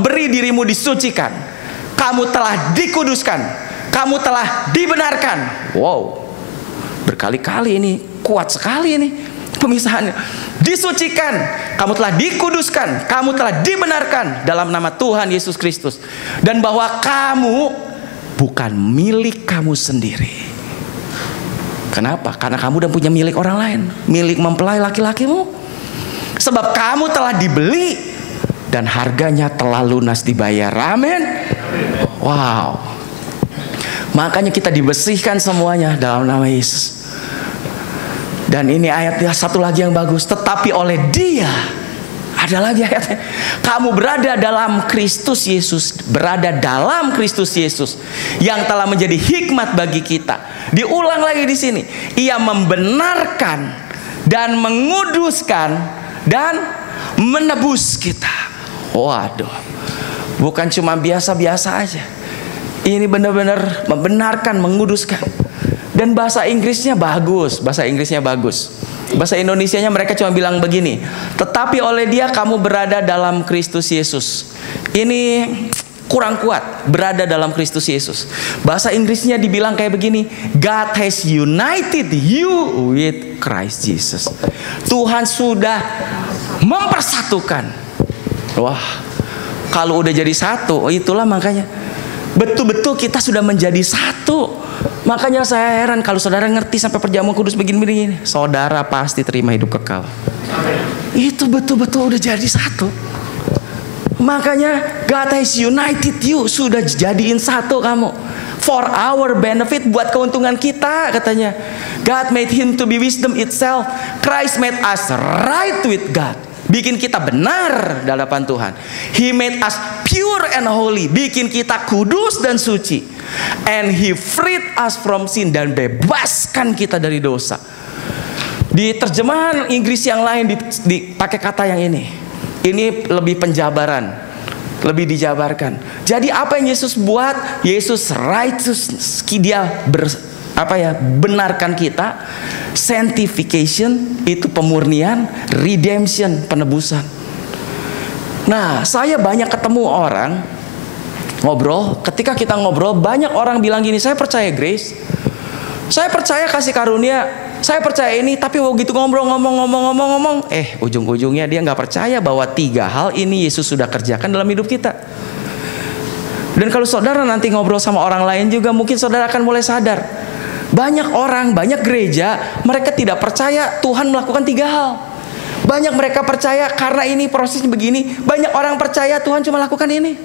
beri dirimu disucikan, kamu telah dikuduskan, kamu telah dibenarkan. Wow, berkali-kali ini, kuat sekali ini pemisahannya. Disucikan, kamu telah dikuduskan, kamu telah dibenarkan dalam nama Tuhan Yesus Kristus. Dan bahwa kamu bukan milik kamu sendiri. Kenapa? Karena kamu udah punya milik orang lain, milik mempelai laki-lakimu. Sebab kamu telah dibeli dan harganya telah lunas dibayar. Amin. Wow. Makanya kita dibersihkan semuanya dalam nama Yesus. Dan ini ayatnya satu lagi yang bagus. Tetapi oleh Dia, ada lagi ayatnya, kamu berada dalam Kristus Yesus, berada dalam Kristus Yesus yang telah menjadi hikmat bagi kita. Diulang lagi di sini. Ia membenarkan dan menguduskan dan menebus kita. Waduh, bukan cuma biasa-biasa aja. Ini benar-benar membenarkan, menguduskan. Dan bahasa Inggrisnya bagus, bahasa Inggrisnya bagus. Bahasa Indonesianya mereka cuma bilang begini, tetapi oleh Dia kamu berada dalam Kristus Yesus. Ini kurang kuat, berada dalam Kristus Yesus. Bahasa Inggrisnya dibilang kayak begini, God has united you with Christ Jesus. Tuhan sudah mempersatukan. Wah, kalau udah jadi satu, itulah makanya betul-betul kita sudah menjadi satu. Makanya saya heran kalau saudara ngerti sampai perjamuan kudus begini-begini, saudara pasti terima hidup kekal. Itu betul-betul udah jadi satu. Makanya God has united you, sudah jadiin satu kamu. For our benefit, buat keuntungan kita katanya. God made him to be wisdom itself. Christ made us right with God. Bikin kita benar di hadapan Tuhan. He made us pure and holy. Bikin kita kudus dan suci. And He freed us from sin. Dan bebaskan kita dari dosa. Di terjemahan Inggris yang lain dipakai kata yang ini. Ini lebih penjabaran, lebih dijabarkan. Jadi apa yang Yesus buat? Yesus righteous, Dia benarkan kita. Sanctification itu pemurnian, redemption penebusan. Nah, saya banyak ketemu orang ngobrol. Ketika kita ngobrol, banyak orang bilang gini, saya percaya grace, saya percaya kasih karunia, saya percaya ini. Tapi begitu ngomong, ujung-ujungnya dia nggak percaya bahwa 3 hal ini Yesus sudah kerjakan dalam hidup kita. Dan kalau saudara nanti ngobrol sama orang lain juga, mungkin saudara akan mulai sadar. Banyak orang, banyak gereja, mereka tidak percaya Tuhan melakukan 3 hal. Banyak mereka percaya karena ini prosesnya begini. Banyak orang percaya Tuhan cuma lakukan ini.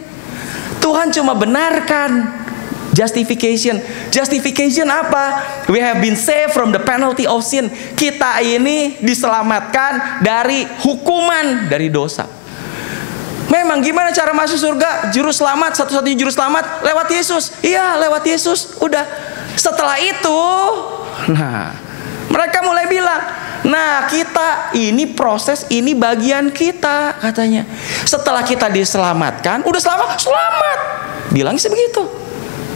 Tuhan cuma benarkan. Justification. Justification apa? We have been saved from the penalty of sin. Kita ini diselamatkan dari hukuman dari dosa. Memang gimana cara masuk surga? Juru selamat, satu-satunya juru selamat lewat Yesus. Iya, lewat Yesus. Udah. Setelah itu, nah, mereka mulai bilang, nah kita ini proses, ini bagian kita katanya. Setelah kita diselamatkan, udah selamat. Bilangnya sebegitu.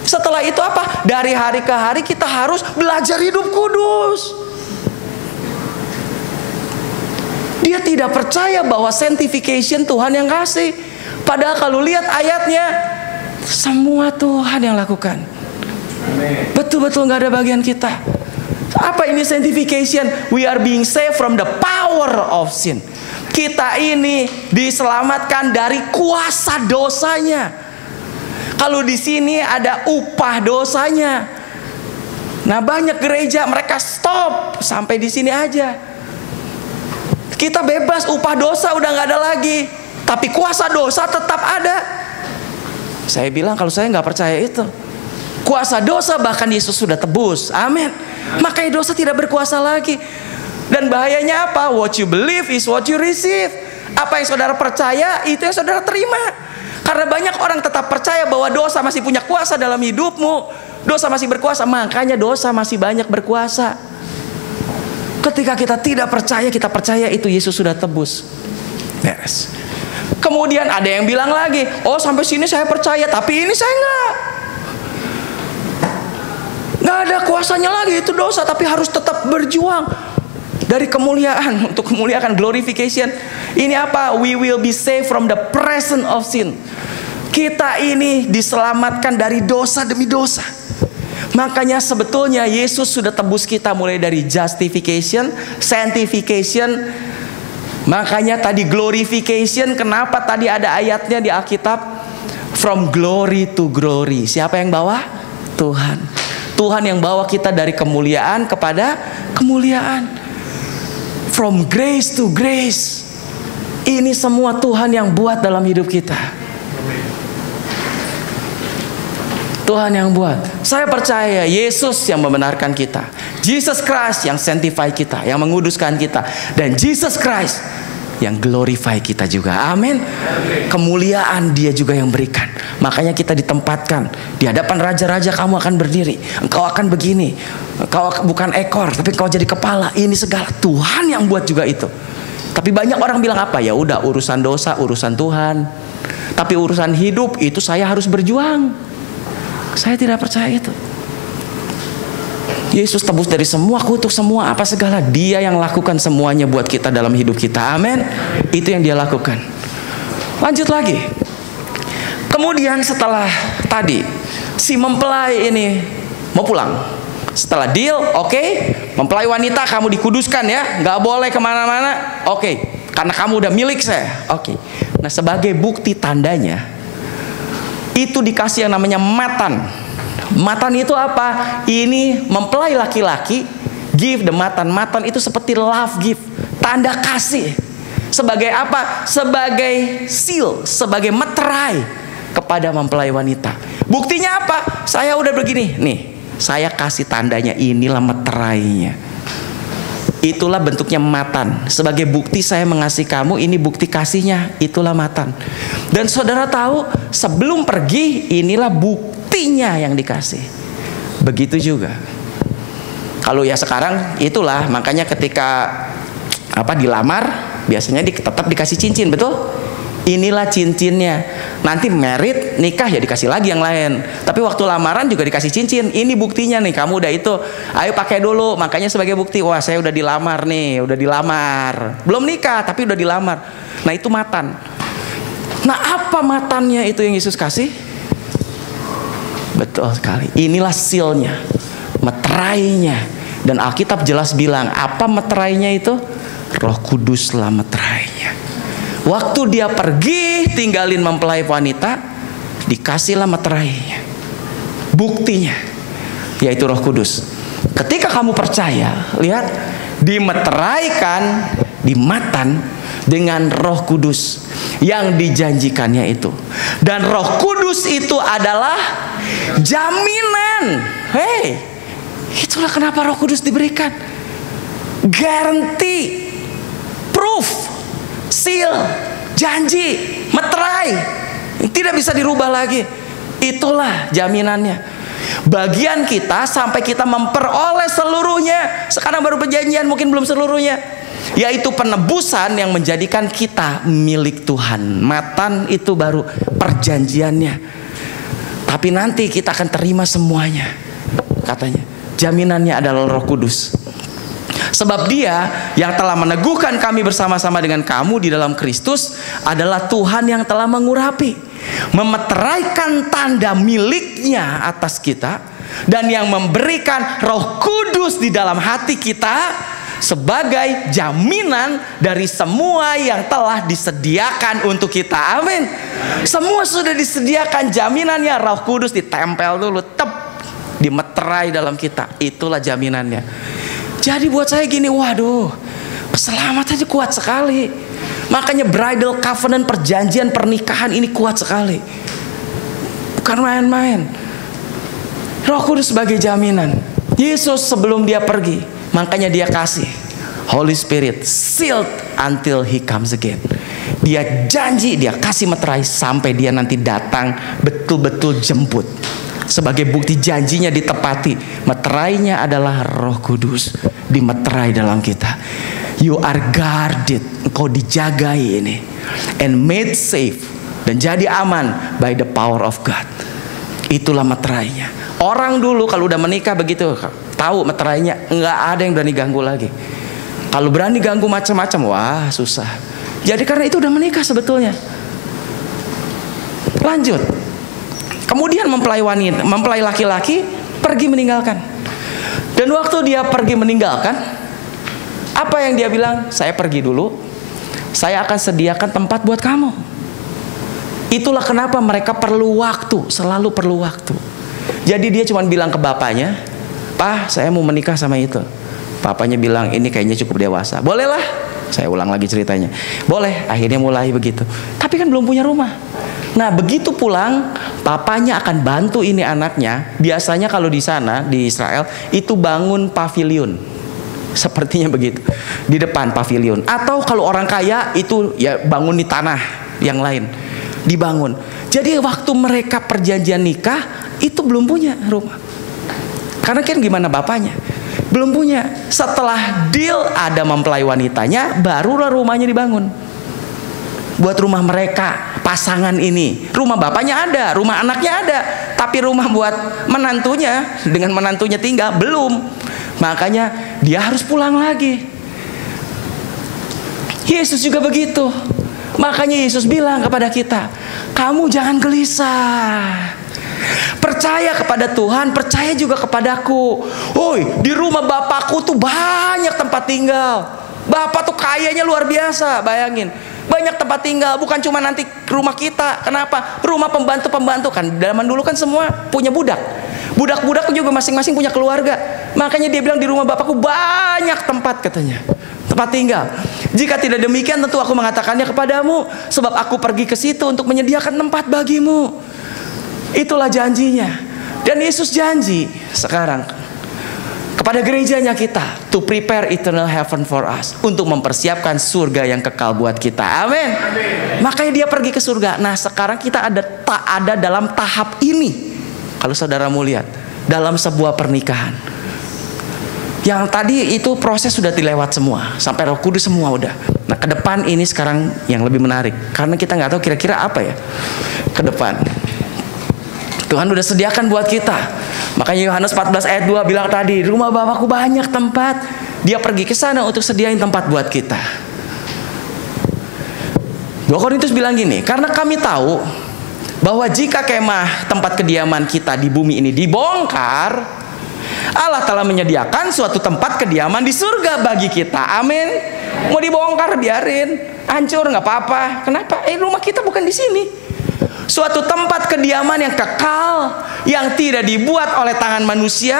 Setelah itu apa? Dari hari ke hari kita harus belajar hidup kudus. Dia tidak percaya bahwa sanctification Tuhan yang kasih. Padahal kalau lihat ayatnya, semua Tuhan yang lakukan. Betul-betul gak ada bagian kita. Apa ini sanctification? We are being saved from the power of sin. Kita ini diselamatkan dari kuasa dosanya. Kalau di sini ada upah dosanya. Nah, banyak gereja mereka stop sampai di sini aja. Kita bebas, upah dosa udah gak ada lagi. Tapi kuasa dosa tetap ada. Saya bilang kalau saya gak percaya itu. Kuasa dosa bahkan Yesus sudah tebus. Amin. Makanya dosa tidak berkuasa lagi. Dan bahayanya apa? What you believe is what you receive. Apa yang saudara percaya, itu yang saudara terima. Karena banyak orang tetap percaya bahwa dosa masih punya kuasa dalam hidupmu. Dosa masih berkuasa, makanya dosa masih banyak berkuasa. Ketika kita tidak percaya, kita percaya itu Yesus sudah tebus. Beres. Kemudian ada yang bilang lagi, oh sampai sini saya percaya, tapi ini saya enggak. Nggak ada kuasanya lagi itu dosa, tapi harus tetap berjuang. Dari kemuliaan untuk kemuliaan, glorification. Ini apa? We will be saved from the presence of sin. Kita ini diselamatkan dari dosa demi dosa. Makanya sebetulnya Yesus sudah tebus kita mulai dari justification, sanctification. Makanya tadi glorification, kenapa tadi ada ayatnya di Alkitab? From glory to glory. Siapa yang bawa? Tuhan. Tuhan yang bawa kita dari kemuliaan kepada kemuliaan. From grace to grace. Ini semua Tuhan yang buat dalam hidup kita. Tuhan yang buat. Saya percaya Yesus yang membenarkan kita. Jesus Christ yang sanctify kita, yang menguduskan kita. Dan Jesus Christ yang glorify kita juga. Amin. Kemuliaan Dia juga yang berikan. Makanya kita ditempatkan di hadapan raja-raja. Kamu akan berdiri, engkau akan begini. Engkau bukan ekor, tapi engkau jadi kepala. Ini segala Tuhan yang buat juga itu. Tapi banyak orang bilang apa? Ya udah, urusan dosa urusan Tuhan. Tapi urusan hidup itu saya harus berjuang. Saya tidak percaya itu. Yesus tebus dari semua kutuk, semua apa segala. Dia yang lakukan semuanya buat kita dalam hidup kita. Amin. Itu yang Dia lakukan. Lanjut lagi. Kemudian setelah tadi si mempelai ini mau pulang. Setelah deal, oke, mempelai wanita kamu dikuduskan ya, nggak boleh kemana-mana. Oke, karena kamu udah milik saya. Oke. Nah, sebagai bukti tandanya itu dikasih yang namanya matan. Matan itu apa? Ini mempelai laki-laki give the matan. Matan itu seperti love gift, tanda kasih. Sebagai apa? Sebagai seal, sebagai meterai kepada mempelai wanita. Buktinya apa? Saya udah begini, nih, saya kasih tandanya, inilah meterainya. Itulah bentuknya matan. Sebagai bukti saya mengasihi kamu, ini bukti kasihnya, itulah matan. Dan saudara tahu, sebelum pergi, inilah buktinya yang dikasih. Begitu juga. Kalau ya sekarang, itulah, makanya ketika dilamar, biasanya tetap dikasih cincin, betul? Inilah cincinnya. Nanti merit, nikah ya dikasih lagi yang lain. Tapi waktu lamaran juga dikasih cincin. Ini buktinya nih, kamu udah itu. Ayo pakai dulu. Makanya sebagai bukti, wah saya udah dilamar nih, udah dilamar. Belum nikah, tapi udah dilamar. Nah itu matan. Nah apa matannya itu yang Yesus kasih? Betul sekali. Inilah sealnya, meterainya. Dan Alkitab jelas bilang, apa meterainya itu? Roh Kuduslah meterainya. Waktu dia pergi tinggalin mempelai wanita, dikasihlah meterainya. Buktinya yaitu Roh Kudus. Ketika kamu percaya, lihat, dimeteraikan, dimatan dengan Roh Kudus yang dijanjikannya itu. Dan Roh Kudus itu adalah jaminan. Hei, itulah kenapa Roh Kudus diberikan. Garanti, proof, seal, janji, meterai, tidak bisa dirubah lagi. Itulah jaminannya. Bagian kita sampai kita memperoleh seluruhnya. Sekarang baru perjanjian, mungkin belum seluruhnya. Yaitu penebusan yang menjadikan kita milik Tuhan. Matan itu baru perjanjiannya. Tapi nanti kita akan terima semuanya. Katanya, jaminannya adalah Roh Kudus. Sebab Dia yang telah meneguhkan kami bersama-sama dengan kamu di dalam Kristus adalah Tuhan yang telah mengurapi, memeteraikan tanda miliknya atas kita, dan yang memberikan Roh Kudus di dalam hati kita sebagai jaminan dari semua yang telah disediakan untuk kita. Amin. Semua sudah disediakan jaminannya. Roh Kudus ditempel dulu, dimeterai dalam kita. Itulah jaminannya. Jadi buat saya gini, waduh, keselamatannya kuat sekali. Makanya bridal covenant, perjanjian pernikahan ini kuat sekali. Bukan main-main. Roh Kudus sebagai jaminan. Yesus sebelum Dia pergi, makanya Dia kasih Holy Spirit, sealed until He comes again. Dia janji, Dia kasih meterai sampai Dia nanti datang, betul-betul jemput. Sebagai bukti janjinya ditepati. Meterainya adalah Roh Kudus, dimeterai dalam kita. You are guarded, engkau dijagai ini, and made safe, dan jadi aman by the power of God. Itulah meterainya. Orang dulu kalau udah menikah begitu, tahu meterainya, nggak ada yang berani ganggu lagi. Kalau berani ganggu macam-macam, wah susah. Jadi karena itu udah menikah sebetulnya. Lanjut. Kemudian mempelai laki-laki pergi meninggalkan. Dan waktu dia pergi meninggalkan, apa yang dia bilang? Saya pergi dulu, saya akan sediakan tempat buat kamu. Itulah kenapa mereka perlu waktu, selalu perlu waktu. Jadi dia cuma bilang ke bapaknya, "Pak, saya mau menikah sama itu." Papanya bilang, "Ini kayaknya cukup dewasa." "Bolehlah." Saya ulang lagi ceritanya. "Boleh." Akhirnya mulai begitu. Tapi kan belum punya rumah. Nah, begitu pulang, papanya akan bantu ini anaknya. Biasanya kalau di sana, di Israel, itu bangun pavilion. Sepertinya begitu. Di depan pavilion. Atau kalau orang kaya, itu ya bangun di tanah yang lain. Dibangun. Jadi waktu mereka perjanjian nikah, itu belum punya rumah. Karena kan gimana bapaknya? Belum punya. Setelah deal ada mempelai wanitanya, barulah rumahnya dibangun. Buat rumah mereka, pasangan ini. Rumah bapaknya ada, rumah anaknya ada. Tapi rumah buat menantunya, dengan menantunya tinggal, belum. Makanya dia harus pulang lagi. Yesus juga begitu. Makanya Yesus bilang kepada kita, kamu jangan gelisah. Percaya kepada Tuhan, percaya juga kepadaku. Woi, di rumah Bapakku tuh banyak tempat tinggal. Bapak tuh kayanya luar biasa, bayangin. Banyak tempat tinggal, bukan cuma nanti rumah kita. Kenapa? Rumah pembantu-pembantu kan. Zaman dulu kan semua punya budak. Budak-budak juga masing-masing punya keluarga. Makanya dia bilang di rumah Bapakku banyak tempat katanya. Tempat tinggal. Jika tidak demikian tentu aku mengatakannya kepadamu, sebab aku pergi ke situ untuk menyediakan tempat bagimu. Itulah janjinya. Dan Yesus janji sekarang kepada gerejanya kita, to prepare eternal heaven for us, untuk mempersiapkan surga yang kekal buat kita. Amin. Makanya dia pergi ke surga. Nah, sekarang kita ada dalam tahap ini. Kalau saudaramu lihat, dalam sebuah pernikahan. Yang tadi itu proses sudah dilewat semua, sampai Roh Kudus semua udah. Nah, ke depan ini sekarang yang lebih menarik, karena kita nggak tahu kira-kira apa ya ke depan. Tuhan udah sediakan buat kita. Makanya Yohanes 14 ayat 2 bilang tadi, rumah Bapakku banyak tempat. Dia pergi ke sana untuk sediain tempat buat kita. 2 Korintus bilang gini, karena kami tahu bahwa jika kemah tempat kediaman kita di bumi ini dibongkar, Allah telah menyediakan suatu tempat kediaman di surga bagi kita. Amin. Mau dibongkar biarin, hancur nggak apa-apa. Kenapa? Rumah kita bukan di sini. Suatu tempat kediaman yang kekal, yang tidak dibuat oleh tangan manusia.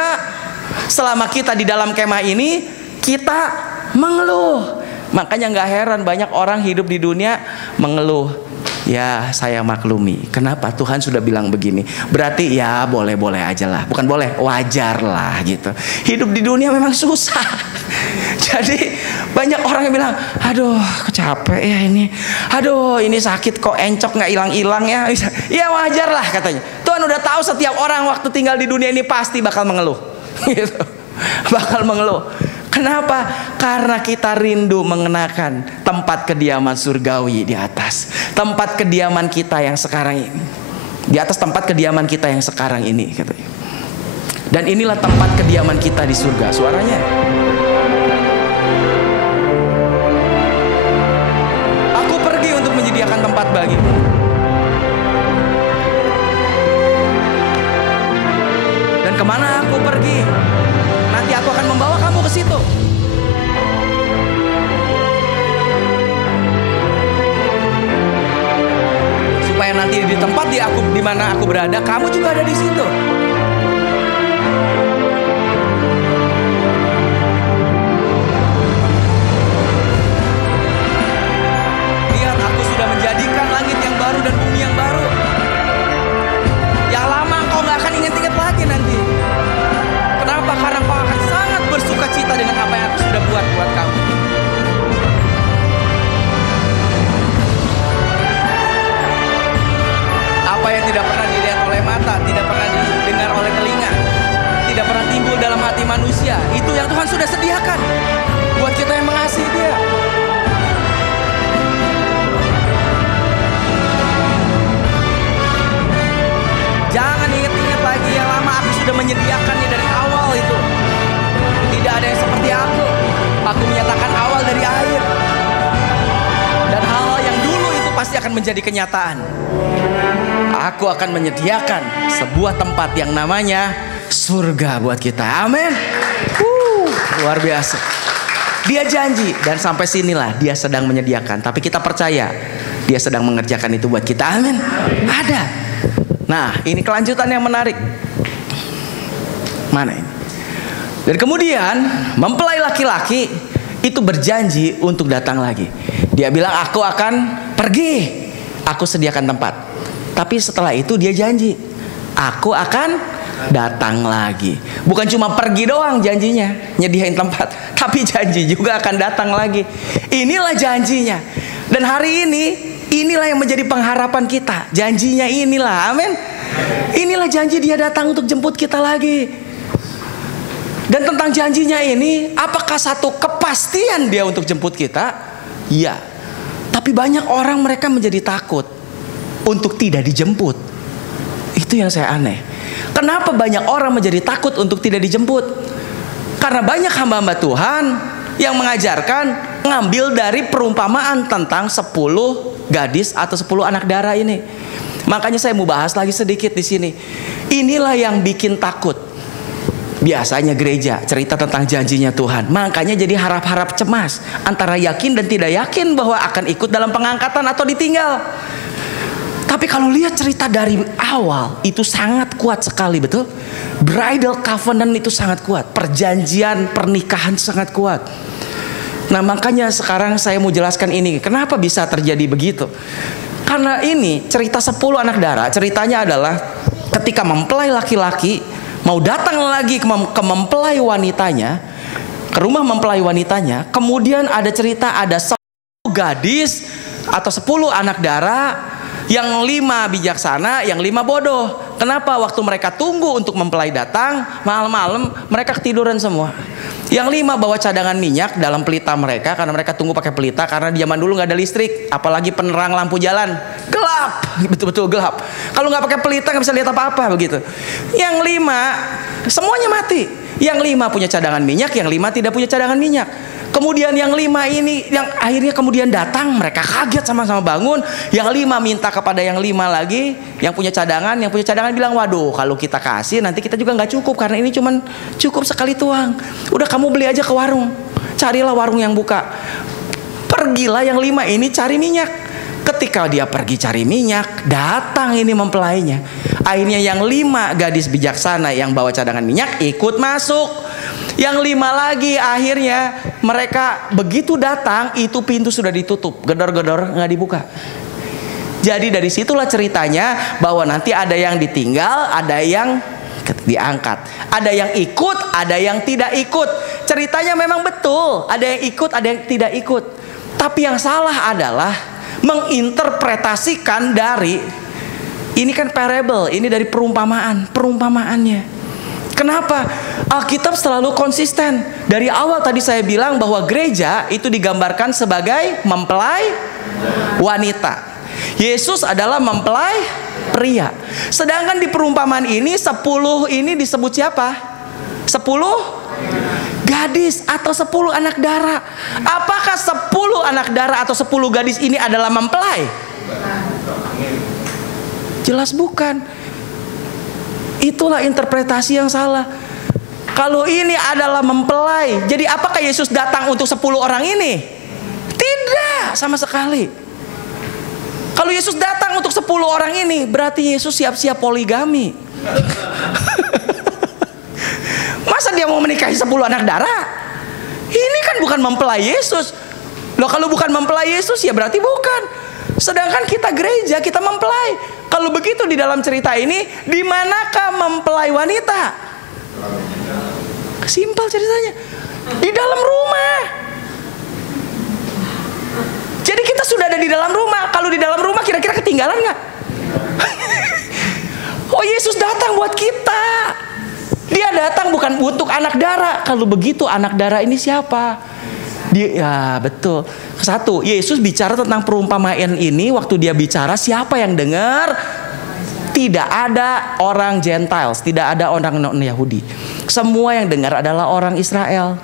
Selama kita di dalam kemah ini, kita mengeluh. Makanya nggak heran banyak orang hidup di dunia mengeluh. Ya, saya maklumi. Kenapa? Tuhan sudah bilang begini. Berarti ya boleh-boleh aja lah. Bukan boleh, wajar lah gitu. Hidup di dunia memang susah. Jadi banyak orang yang bilang, aduh capek ya ini. Aduh ini sakit kok encok gak hilang-hilang ya. Ya wajar lah katanya. Tuhan udah tahu setiap orang waktu tinggal di dunia ini pasti bakal mengeluh. Gitu. Bakal mengeluh. Kenapa? Karena kita rindu mengenakan tempat kediaman surgawi di atas. Tempat kediaman kita yang sekarang ini. Di atas tempat kediaman kita yang sekarang ini katanya. Dan inilah tempat kediaman kita di surga. Suaranya. Aku pergi untuk menyediakan tempat bagimu. Dan kemana aku pergi? Nanti aku akan membawa kamu ke situ. Supaya nanti di tempat di mana aku berada, kamu juga ada di situ. Lihat, aku sudah menjadikan langit yang baru dan bumi yang baru. Yang lama engkau nggak akan ingat-ingat lagi nanti. Kenapa? Karena kau akan sangat bersuka cita dengan apa yang aku sudah buat kamu. Apa yang tidak pernah dilihat oleh mata, tidak pernah didengar oleh telinga, tidak pernah timbul dalam hati manusia, itu yang Tuhan sudah sediakan buat kita yang mengasihi Dia. Jangan ingat-ingat lagi yang lama, aku sudah menyediakannya dari awal itu. Tidak ada yang seperti aku. Aku menyatakan awal menjadi kenyataan. Aku akan menyediakan sebuah tempat yang namanya surga buat kita. Amin. Luar biasa. Dia janji, dan sampai sinilah dia sedang menyediakan. Tapi kita percaya dia sedang mengerjakan itu buat kita. Amin. Ada. Nah, ini kelanjutan yang menarik. Mana ini? Dan kemudian mempelai laki-laki itu berjanji untuk datang lagi. Dia bilang, aku akan pergi, aku sediakan tempat. Tapi setelah itu dia janji, aku akan datang lagi. Bukan cuma pergi doang janjinya, nyediain tempat, tapi janji juga akan datang lagi. Inilah janjinya. Dan hari ini, inilah yang menjadi pengharapan kita. Janjinya inilah, amin. Inilah janji dia datang untuk jemput kita lagi. Dan tentang janjinya ini, apakah satu kepastian dia untuk jemput kita? Ya. Tapi banyak orang mereka menjadi takut untuk tidak dijemput. Itu yang saya aneh. Kenapa banyak orang menjadi takut untuk tidak dijemput? Karena banyak hamba-hamba Tuhan yang mengajarkan ngambil dari perumpamaan tentang 10 gadis atau 10 anak darah ini. Makanya saya mau bahas lagi sedikit di sini. Inilah yang bikin takut. Biasanya gereja cerita tentang janjinya Tuhan, makanya jadi harap-harap cemas antara yakin dan tidak yakin bahwa akan ikut dalam pengangkatan atau ditinggal. Tapi kalau lihat cerita dari awal itu sangat kuat sekali, betul? Bridal covenant itu sangat kuat, perjanjian pernikahan sangat kuat. Nah, makanya sekarang saya mau jelaskan ini, kenapa bisa terjadi begitu. Karena ini cerita 10 anak darah, ceritanya adalah ketika mempelai laki-laki mau datang lagi ke mempelai wanitanya, ke rumah mempelai wanitanya, kemudian ada cerita ada 10 gadis atau 10 anak darah, yang 5 bijaksana, yang 5 bodoh. Kenapa? Waktu mereka tunggu untuk mempelai datang, malam-malam mereka ketiduran semua. Yang 5 bawa cadangan minyak dalam pelita mereka, karena mereka tunggu pakai pelita, karena di zaman dulu nggak ada listrik, apalagi penerang lampu jalan, gelap, betul-betul gelap. Kalau nggak pakai pelita nggak bisa lihat apa-apa begitu. Yang 5 semuanya mati. Yang 5 punya cadangan minyak, yang 5 tidak punya cadangan minyak. Kemudian yang 5 ini yang akhirnya kemudian datang, mereka kaget sama-sama bangun. Yang 5 minta kepada yang 5 lagi, yang punya cadangan bilang, waduh kalau kita kasih nanti kita juga nggak cukup, karena ini cuman cukup sekali tuang. Udah kamu beli aja ke warung, carilah warung yang buka. Pergilah yang 5 ini cari minyak. Ketika dia pergi cari minyak, datang ini mempelainya. Akhirnya yang 5 gadis bijaksana yang bawa cadangan minyak ikut masuk. Yang 5 lagi akhirnya mereka begitu datang, itu pintu sudah ditutup, gedor-gedor nggak dibuka. Jadi dari situlah ceritanya bahwa nanti ada yang ditinggal, ada yang diangkat, ada yang ikut, ada yang tidak ikut. Ceritanya memang betul, ada yang ikut, ada yang tidak ikut. Tapi yang salah adalah menginterpretasikan dari, ini kan parable, ini dari perumpamaannya. Kenapa? Alkitab selalu konsisten. Dari awal tadi saya bilang bahwa gereja itu digambarkan sebagai mempelai wanita. Yesus adalah mempelai pria. Sedangkan di perumpamaan ini 10 ini disebut siapa? 10 gadis atau 10 anak darah. Apakah 10 anak darah atau 10 gadis ini adalah mempelai? Jelas bukan. Itulah interpretasi yang salah. Kalau ini adalah mempelai, jadi apakah Yesus datang untuk 10 orang ini? Tidak, sama sekali. Kalau Yesus datang untuk 10 orang ini, berarti Yesus siap-siap poligami. Masa dia mau menikahi 10 anak darah? Ini kan bukan mempelai Yesus. Loh, kalau bukan mempelai Yesus ya berarti bukan. Sedangkan kita gereja, kita mempelai. Kalau begitu di dalam cerita ini, di manakah mempelai wanita? Simpel ceritanya, di dalam rumah. Jadi kita sudah ada di dalam rumah. Kalau di dalam rumah kira-kira ketinggalan nggak? Oh, Yesus datang buat kita. Dia datang bukan untuk anak darah. Kalau begitu anak darah ini siapa? Dia, ya betul. Satu, Yesus bicara tentang perumpamaan ini. Waktu dia bicara, siapa yang dengar? Tidak ada orang Gentiles, tidak ada orang non-Yahudi. Semua yang dengar adalah orang Israel.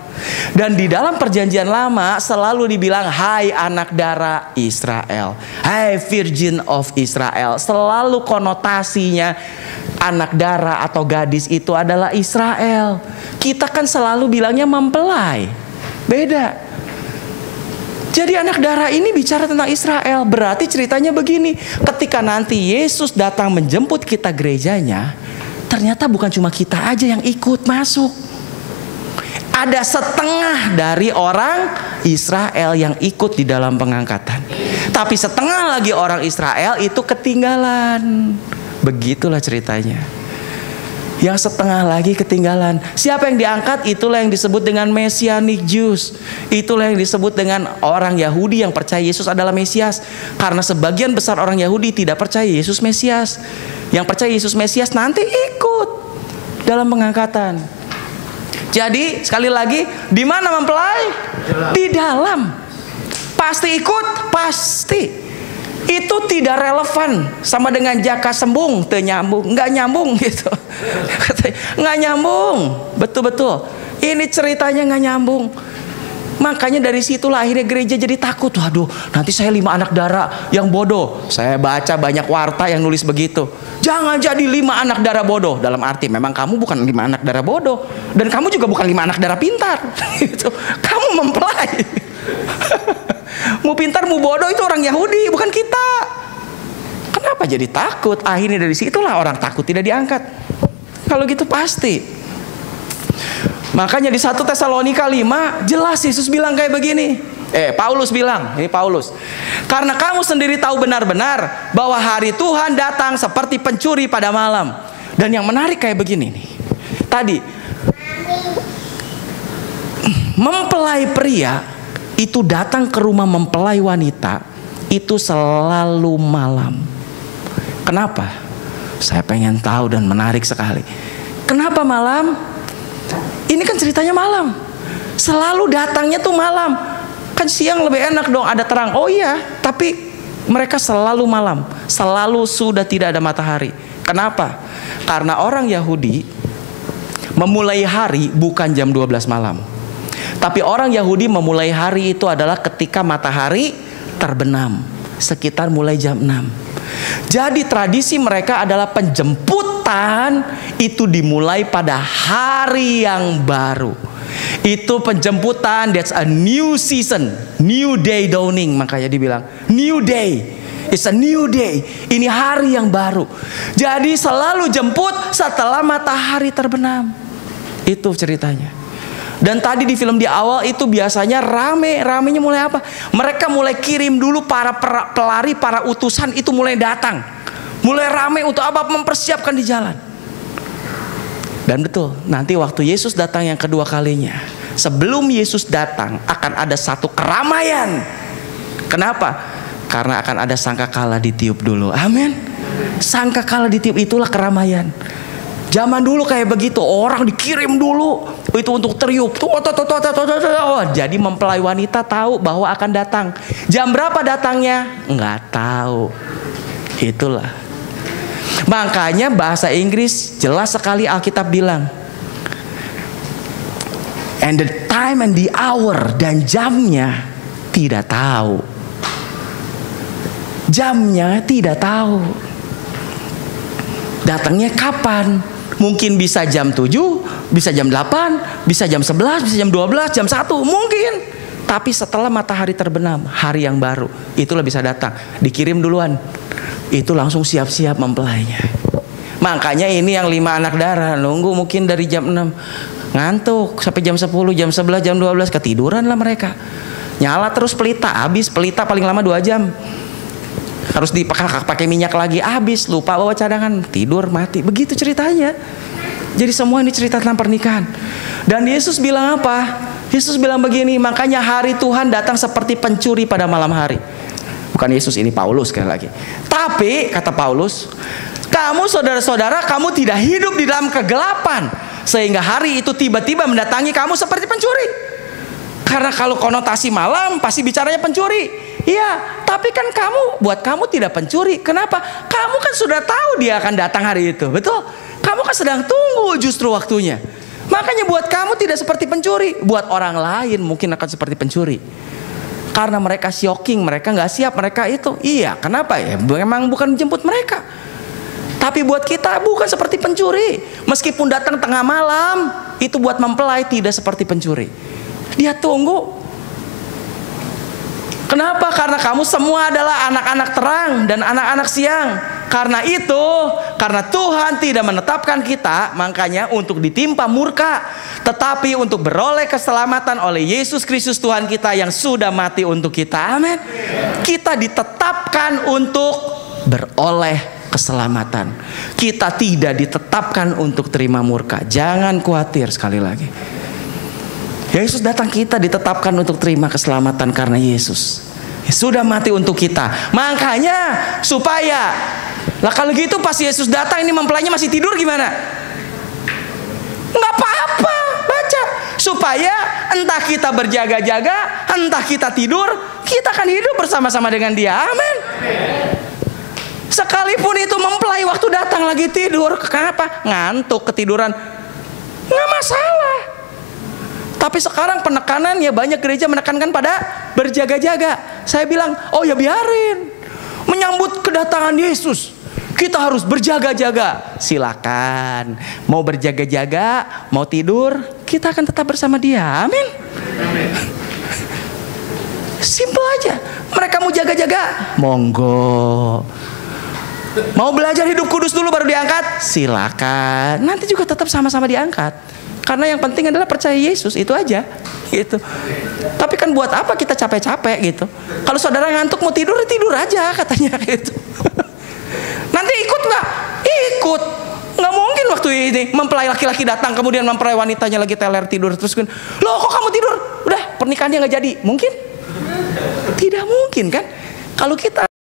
Dan di dalam perjanjian lama selalu dibilang, hai anak darah Israel, hai virgin of Israel. Selalu konotasinya anak darah atau gadis itu adalah Israel. Kita kan selalu bilangnya mempelai. Beda. Jadi anak darah ini bicara tentang Israel. Berarti ceritanya begini, ketika nanti Yesus datang menjemput kita gerejanya, ternyata bukan cuma kita aja yang ikut masuk. Ada setengah dari orang Israel yang ikut di dalam pengangkatan. Tapi setengah lagi orang Israel itu ketinggalan. Begitulah ceritanya. Yang setengah lagi ketinggalan. Siapa yang diangkat? Itulah yang disebut dengan Messianic Jews. Itulah yang disebut dengan orang Yahudi yang percaya Yesus adalah Mesias. Karena sebagian besar orang Yahudi tidak percaya Yesus Mesias. Yang percaya Yesus Mesias nanti ikut dalam pengangkatan. Jadi sekali lagi, di mana mempelai? Di dalam. Pasti ikut? Pasti. Itu tidak relevan sama dengan jaka sembung, nyambung, nggak nyambung gitu, nggak nyambung, betul-betul. Ini ceritanya nggak nyambung. Makanya dari situlah akhirnya gereja jadi takut. Waduh, nanti saya 5 anak darah yang bodoh. Saya baca banyak warta yang nulis begitu. Jangan jadi 5 anak darah bodoh. Dalam arti memang kamu bukan 5 anak darah bodoh, dan kamu juga bukan 5 anak darah pintar. Gitu. Kamu mempelai. Mau pintar mau bodoh itu orang Yahudi, bukan kita. Kenapa jadi takut? Akhirnya dari situlah orang takut tidak diangkat. Kalau gitu pasti. Makanya di 1 Tesalonika 5 jelas Yesus bilang kayak begini. Paulus bilang, ini Paulus. Karena kamu sendiri tahu benar-benar bahwa hari Tuhan datang seperti pencuri pada malam. Dan yang menarik kayak begini nih. Tadi mempelai pria itu datang ke rumah mempelai wanita itu selalu malam. Kenapa? Saya pengen tahu dan menarik sekali. Kenapa malam? Ini kan ceritanya malam. Selalu datangnya tuh malam. Kan siang lebih enak dong, ada terang. Oh iya, tapi mereka selalu malam. Selalu sudah tidak ada matahari. Kenapa? Karena orang Yahudi memulai hari bukan jam 12 malam. Tapi orang Yahudi memulai hari itu adalah ketika matahari terbenam, sekitar mulai jam 6. Jadi tradisi mereka adalah penjemputan itu dimulai pada hari yang baru. Itu penjemputan, that's a new season, new day dawning. Makanya dibilang new day, it's a new day. Ini hari yang baru. Jadi selalu jemput setelah matahari terbenam. Itu ceritanya. Dan tadi di film di awal itu biasanya ramenya mulai apa? Mereka mulai kirim dulu para pelari, para utusan itu mulai datang. Mulai rame untuk apa? Mempersiapkan di jalan. Dan betul, nanti waktu Yesus datang yang kedua kalinya, sebelum Yesus datang akan ada satu keramaian. Kenapa? Karena akan ada sangkakala ditiup dulu. Amin. Sangkakala ditiup, itulah keramaian. Zaman dulu kayak begitu, orang dikirim dulu itu untuk teriup. Jadi mempelai wanita tahu bahwa akan datang. Jam berapa datangnya? Nggak tahu. Itulah. Makanya bahasa Inggris jelas sekali Alkitab bilang, and the time and the hour, dan jamnya tidak tahu. Jamnya tidak tahu. Datangnya kapan? Mungkin bisa jam 7, bisa jam 8, bisa jam 11, bisa jam 12, jam 1, mungkin. Tapi setelah matahari terbenam, hari yang baru, itulah bisa datang. Dikirim duluan. Itu langsung siap-siap mempelainya. Makanya ini yang 5 anak darah nunggu mungkin dari jam 6. Ngantuk sampai jam 10, jam 11, jam 12, ketiduran lah mereka. Nyala terus pelita, habis pelita paling lama 2 jam. Harus dipakai minyak lagi, habis, lupa bawa cadangan, tidur, mati. Begitu ceritanya. Jadi semua ini cerita tentang pernikahan. Dan Yesus bilang apa? Yesus bilang begini, makanya hari Tuhan datang seperti pencuri pada malam hari. Bukan Yesus, ini Paulus sekali lagi. Tapi kata Paulus, kamu saudara-saudara, kamu tidak hidup di dalam kegelapan, sehingga hari itu tiba-tiba mendatangi kamu seperti pencuri. Karena kalau konotasi malam pasti bicaranya pencuri. Iya, tapi kan buat kamu tidak pencuri. Kenapa? Kamu kan sudah tahu dia akan datang hari itu, betul? Kamu kan sedang tunggu justru waktunya. Makanya buat kamu tidak seperti pencuri, buat orang lain mungkin akan seperti pencuri. Karena mereka shocking, mereka nggak siap, mereka itu. Iya, kenapa ya? Memang bukan menjemput mereka. Tapi buat kita bukan seperti pencuri. Meskipun datang tengah malam, itu buat mempelai tidak seperti pencuri. Dia tunggu. Kenapa? Karena kamu semua adalah anak-anak terang dan anak-anak siang. Karena itu, karena Tuhan tidak menetapkan kita, makanya untuk ditimpa murka, tetapi untuk beroleh keselamatan oleh Yesus Kristus Tuhan kita yang sudah mati untuk kita. Amin. Kita ditetapkan untuk beroleh keselamatan. Kita tidak ditetapkan untuk terima murka. Jangan khawatir, sekali lagi. Yesus datang, kita ditetapkan untuk terima keselamatan karena Yesus sudah mati untuk kita. Makanya supaya, lah kalau gitu pas Yesus datang ini mempelainya masih tidur gimana? Nggak apa-apa, baca. Supaya entah kita berjaga-jaga, entah kita tidur, kita akan hidup bersama-sama dengan Dia. Amin. Sekalipun itu mempelai waktu datang lagi tidur, kenapa? Ngantuk, ketiduran, nggak masalah. Tapi sekarang penekanan ya banyak gereja menekankan pada berjaga-jaga. Saya bilang, oh ya biarin. Menyambut kedatangan Yesus, kita harus berjaga-jaga. Silakan. Mau berjaga-jaga, mau tidur, kita akan tetap bersama Dia. Amin. Simple aja. Mereka mau jaga-jaga, monggo. Mau belajar hidup kudus dulu baru diangkat, silakan. Nanti juga tetap sama-sama diangkat. Karena yang penting adalah percaya Yesus, itu aja gitu. Tapi kan buat apa kita capek-capek gitu. Kalau saudara ngantuk mau tidur, tidur aja katanya gitu. Nanti ikut nggak? Ikut. Nggak mungkin waktu ini mempelai laki-laki datang kemudian mempelai wanitanya lagi teler tidur terus kan, loh kok kamu tidur? Udah pernikahannya nggak jadi? Mungkin? Tidak mungkin kan? Kalau kita